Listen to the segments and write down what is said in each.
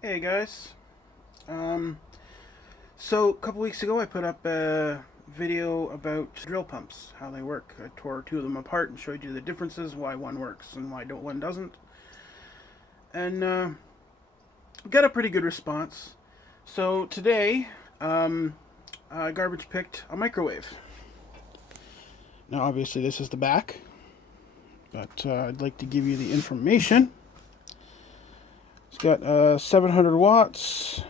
Hey guys. So a couple weeks ago I put up a video about drill pumps, how they work. I tore two of them apart and showed you the differences, why one works and why one doesn't. And got a pretty good response. So today, garbage picked a microwave. Now obviously this is the back, but I'd like to give you the information. It's got 700 watts.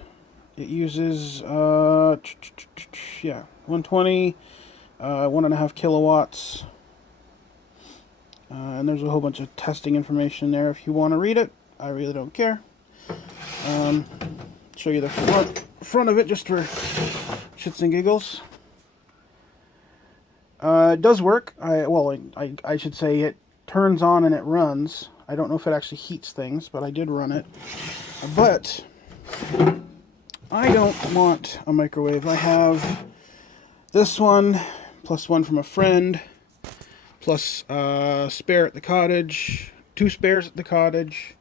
It uses, 120, 1.5 kilowatts. And there's a whole bunch of testing information there if you want to read it. I really don't care. Show you the front of it just for shits and giggles. It does work. I should say it turns on and it runs. I don't know if it actually heats things, but I did run it. But I don't want a microwave. I have this one, plus one from a friend, plus a spare at the cottage, two spares at the cottage,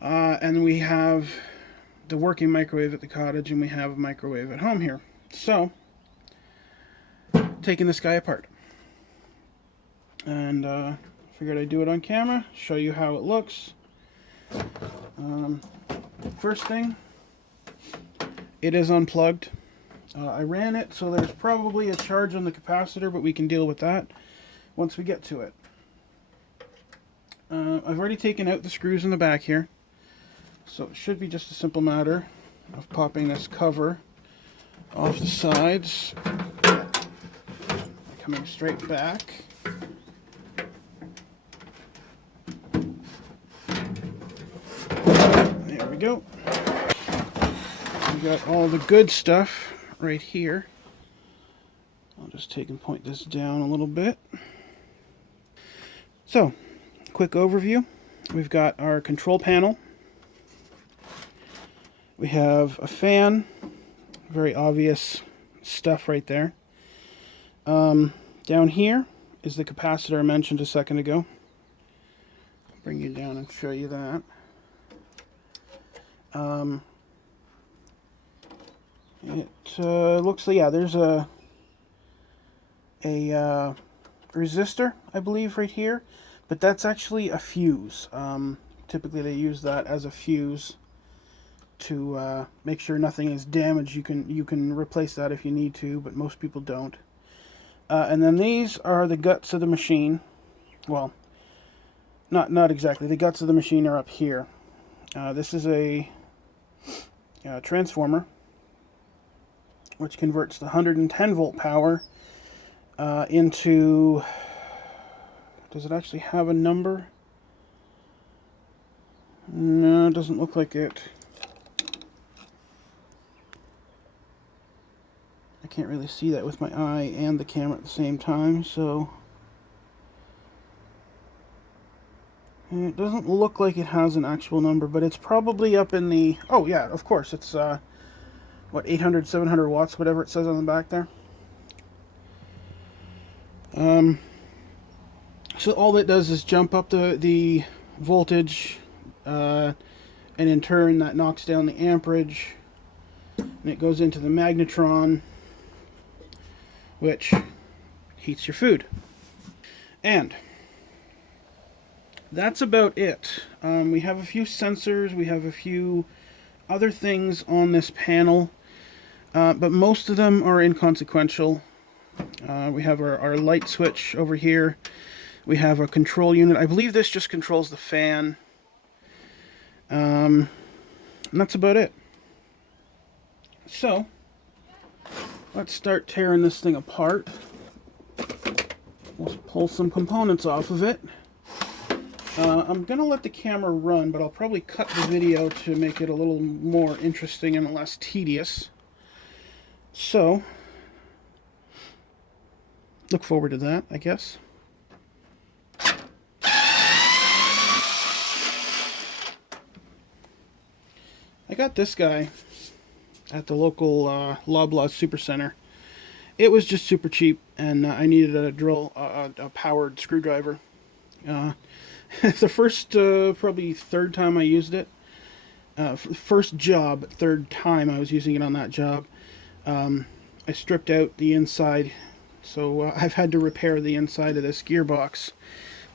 and we have the working microwave at the cottage, and we have a microwave at home here. So, taking this guy apart. And figured I'd do it on camera, show you how it looks. First thing, it is unplugged. I ran it, so there's probably a charge on the capacitor, but we can deal with that once we get to it. I've already taken out the screws in the back here, so it should be just a simple matter of popping this cover off the sides, coming straight back. There we go. We got all the good stuff right here. I'll just take and point this down a little bit. So, quick overview. We've got our control panel. We have a fan. Very obvious stuff right there. Down here is the capacitor I mentioned a second ago. I'll bring you down and show you that. It looks like, yeah, there's a resistor, I believe, right here, but that's actually a fuse. Typically they use that as a fuse to make sure nothing is damaged. You can replace that if you need to, but most people don't. And then these are the guts of the machine. Well, not exactly. The guts of the machine are up here. This is a transformer, which converts the 110 volt power into, does it actually have a number? No, it doesn't look like it. I can't really see that with my eye and the camera at the same time, so it doesn't look like it has an actual number, but it's probably up in the, oh yeah, of course, it's what, 800, 700 watts, whatever it says on the back there. So all it does is jump up the voltage, and in turn that knocks down the amperage, and it goes into the magnetron, which heats your food. And that's about it. We have a few sensors, we have a few other things on this panel, but most of them are inconsequential. We have our light switch over here. We have a control unit. I believe this just controls the fan. And that's about it. So, let's start tearing this thing apart. We'll pull some components off of it. I'm going to let the camera run, but I'll probably cut the video to make it a little more interesting and less tedious. So, look forward to that, I guess. I got this guy at the local Loblaws Supercenter. It was just super cheap, and I needed a powered screwdriver. The first, probably third time I used it, first job, third time I was using it on that job, I stripped out the inside, so I've had to repair the inside of this gearbox.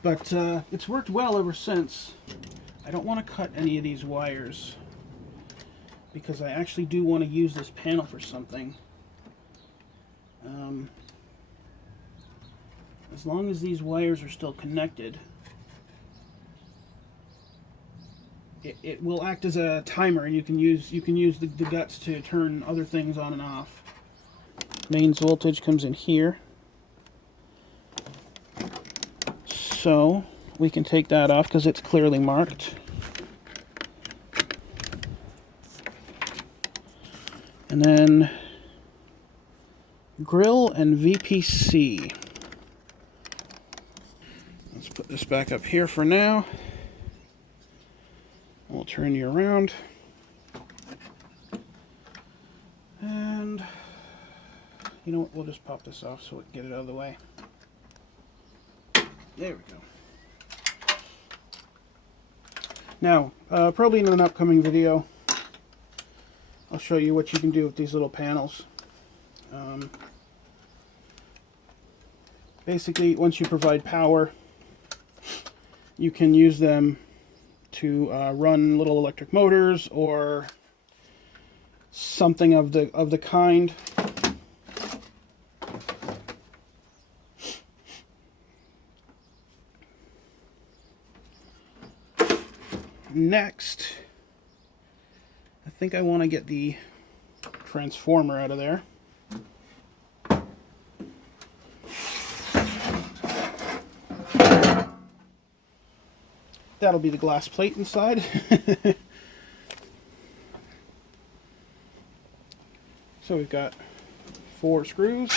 But it's worked well ever since. I don't want to cut any of these wires because I actually do want to use this panel for something. As long as these wires are still connected, it will act as a timer, and you can use the guts to turn other things on and off. Mains voltage comes in here, so we can take that off because it's clearly marked. And then grill and VPC. Let's put this back up here for now. We'll turn you around. And you know what, we'll just pop this off so we can get it out of the way. There we go. Now, probably in an upcoming video, I'll show you what you can do with these little panels. Basically, once you provide power, you can use them to run little electric motors or something of the kind. Next, I think I want to get the transformer out of there. That'll be the glass plate inside. So we've got 4 screws.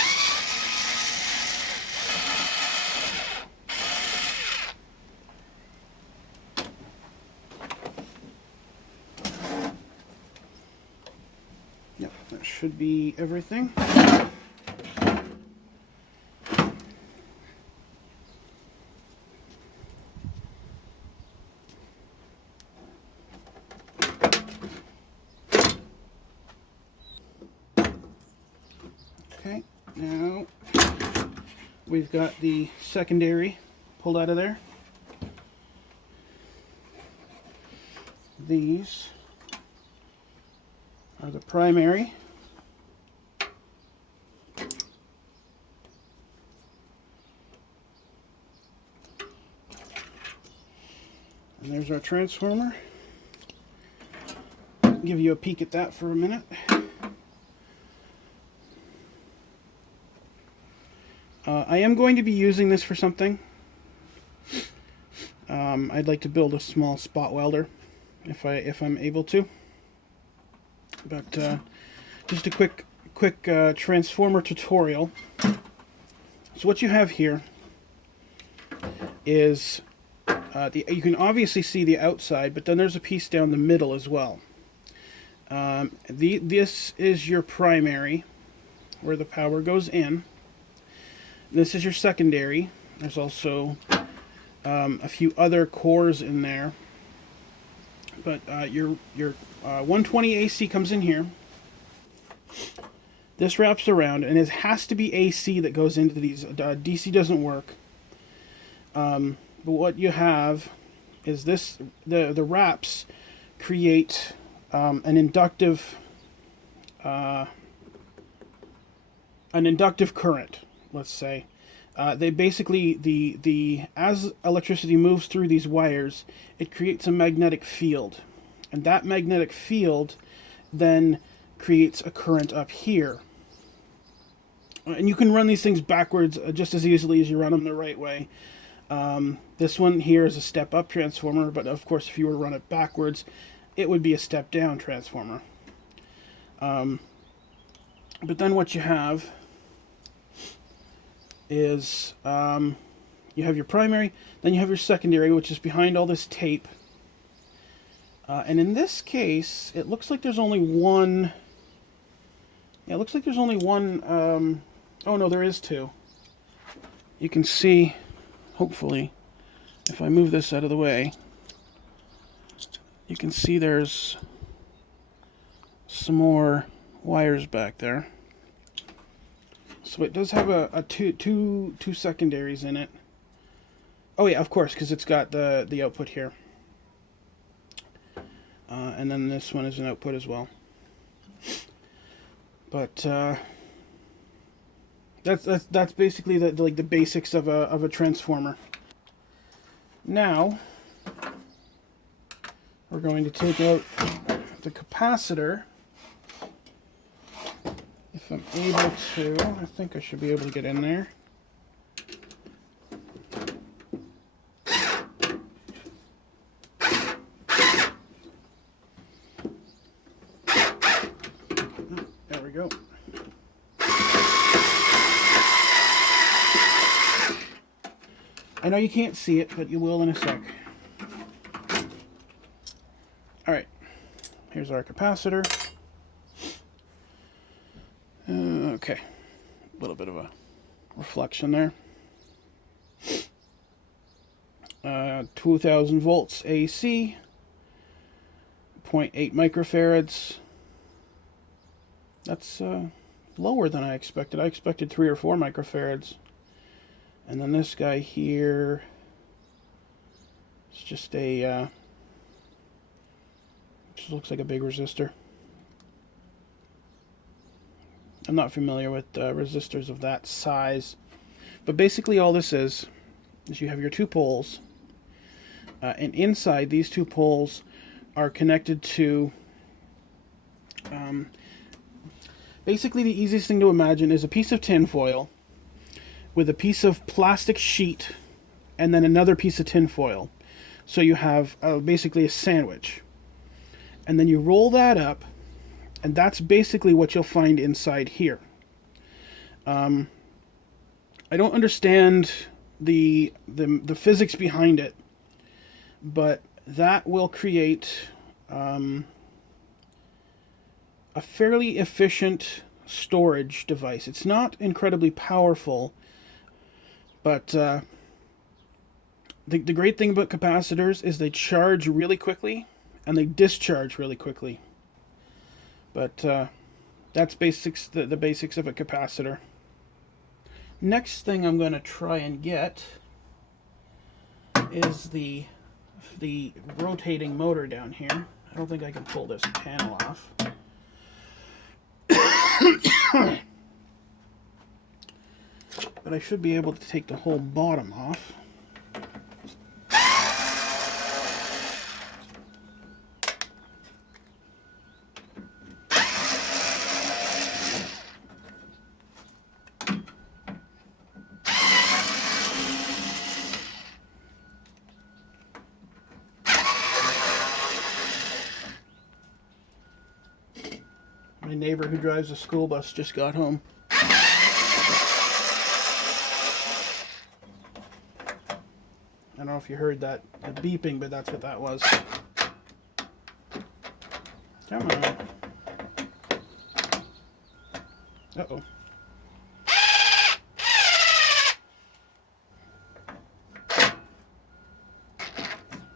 Yep, that should be everything. Okay, now we've got the secondary pulled out of there. These are the primary. And there's our transformer. Give you a peek at that for a minute. I am going to be using this for something. I'd like to build a small spot welder if I'm able to. But just a quick transformer tutorial. So what you have here is you can obviously see the outside, but then there's a piece down the middle as well. This is your primary, where the power goes in. This is your secondary. There's also a few other cores in there, but your 120 AC comes in here. This wraps around, and it has to be AC that goes into these. DC doesn't work. But what you have is this: the wraps create an inductive current. Let's say they basically as electricity moves through these wires, it creates a magnetic field, and that magnetic field then creates a current up here. And you can run these things backwards just as easily as you run them the right way. This one here is a step-up transformer, but of course if you were to run it backwards, it would be a step-down transformer. But then what you have is you have your primary, then you have your secondary, which is behind all this tape. And in this case, it looks like there's only one. Yeah, it looks like there's only one. Oh no, there is 2. You can see, hopefully, if I move this out of the way, you can see there's some more wires back there. So it does have a two secondaries in it. Oh yeah, of course, because it's got the output here. And then this one is an output as well. But that's basically the basics of a transformer. Now we're going to take out the capacitor. If I'm able to, I think I should be able to get in there. There we go. I know you can't see it, but you will in a sec. Alright, here's our capacitor. Okay, a little bit of a reflection there. 2000 volts AC, 0.8 microfarads. That's lower than I expected. I expected 3 or 4 microfarads. And then this guy here, it's just a, just looks like a big resistor. I'm not familiar with resistors of that size, but basically all this is you have your 2 poles, and inside these 2 poles are connected to, basically the easiest thing to imagine is a piece of tin foil with a piece of plastic sheet and then another piece of tin foil. So you have basically a sandwich, and then you roll that up, and that's basically what you'll find inside here. I don't understand the physics behind it, but that will create a fairly efficient storage device. It's not incredibly powerful, but the great thing about capacitors is they charge really quickly and they discharge really quickly. But that's the basics of a capacitor. Next thing I'm going to try and get is the rotating motor down here. I don't think I can pull this panel off. But I should be able to take the whole bottom off. My neighbor who drives a school bus just got home. I don't know if you heard that beeping, but that's what that was. Come on. Uh-oh.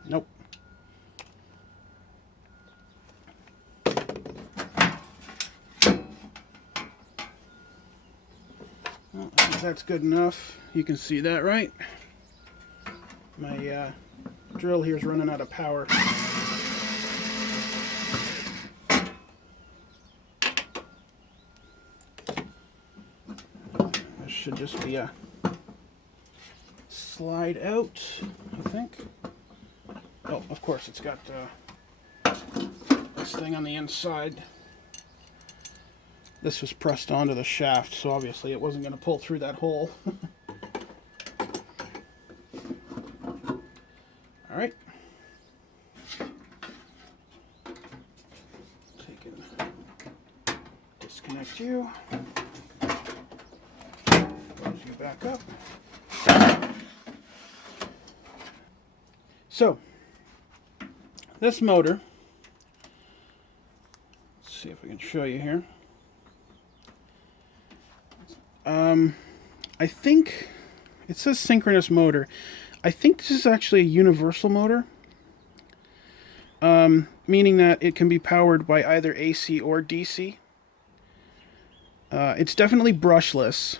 Nope. Well, I think that's good enough. You can see that, right? My drill here is running out of power. This should just be a slide out, I think. Oh, of course, it's got this thing on the inside. This was pressed onto the shaft, so obviously it wasn't going to pull through that hole. All right. Disconnect you. Close you back up. So, this motor, let's see if I can show you here. I think it says synchronous motor. I think this is actually a universal motor. meaning that it can be powered by either AC or DC. It's definitely brushless.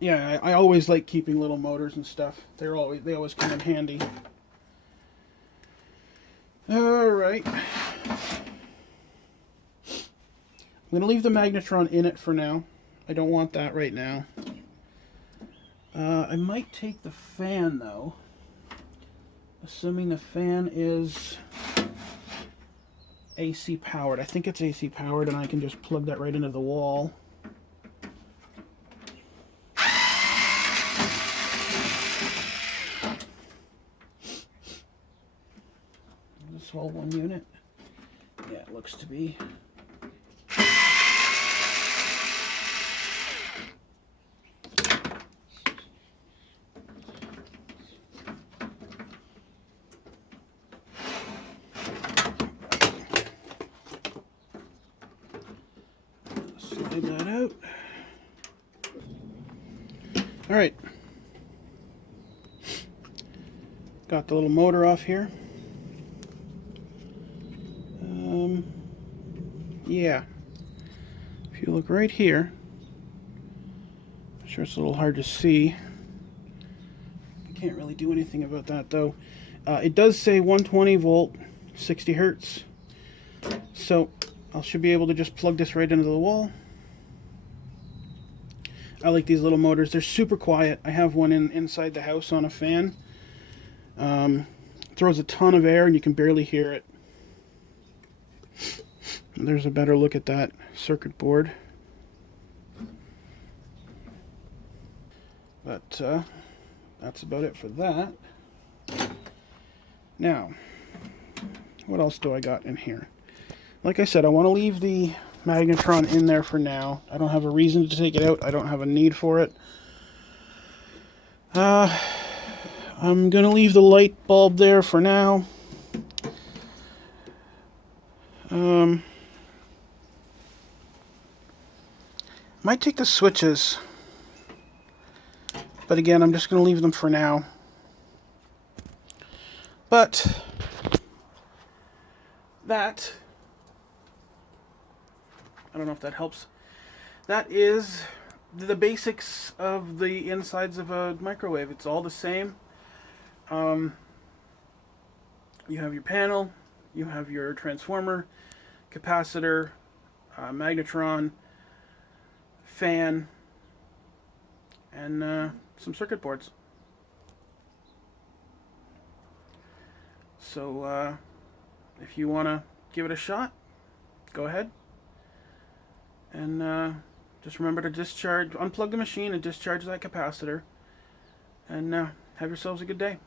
Yeah, I always like keeping little motors and stuff. They always come in handy. All right. I'm gonna leave the magnetron in it for now. I don't want that right now. I might take the fan though, assuming the fan is AC powered. I think it's AC powered, and I can just plug that right into the wall. Is this all one unit? Yeah, it looks to be. Slide that out. All right. Got the little motor off here. Yeah. If you look right here, I'm sure it's a little hard to see. I can't really do anything about that though. It does say 120 volt, 60 hertz. So I should be able to just plug this right into the wall. I like these little motors. They're super quiet. I have one inside the house on a fan. Throws a ton of air and you can barely hear it. There's a better look at that circuit board. But that's about it for that. Now, what else do I got in here? Like I said, I want to leave the magnetron in there for now. I don't have a reason to take it out. I don't have a need for it. I'm going to leave the light bulb there for now. Might take the switches. But again, I'm just going to leave them for now. But that, I don't know if that helps. That is the basics of the insides of a microwave. It's all the same. You have your panel, you have your transformer, capacitor, magnetron, fan, and some circuit boards. So if you want to give it a shot, go ahead. And just remember to unplug the machine and discharge that capacitor. And have yourselves a good day.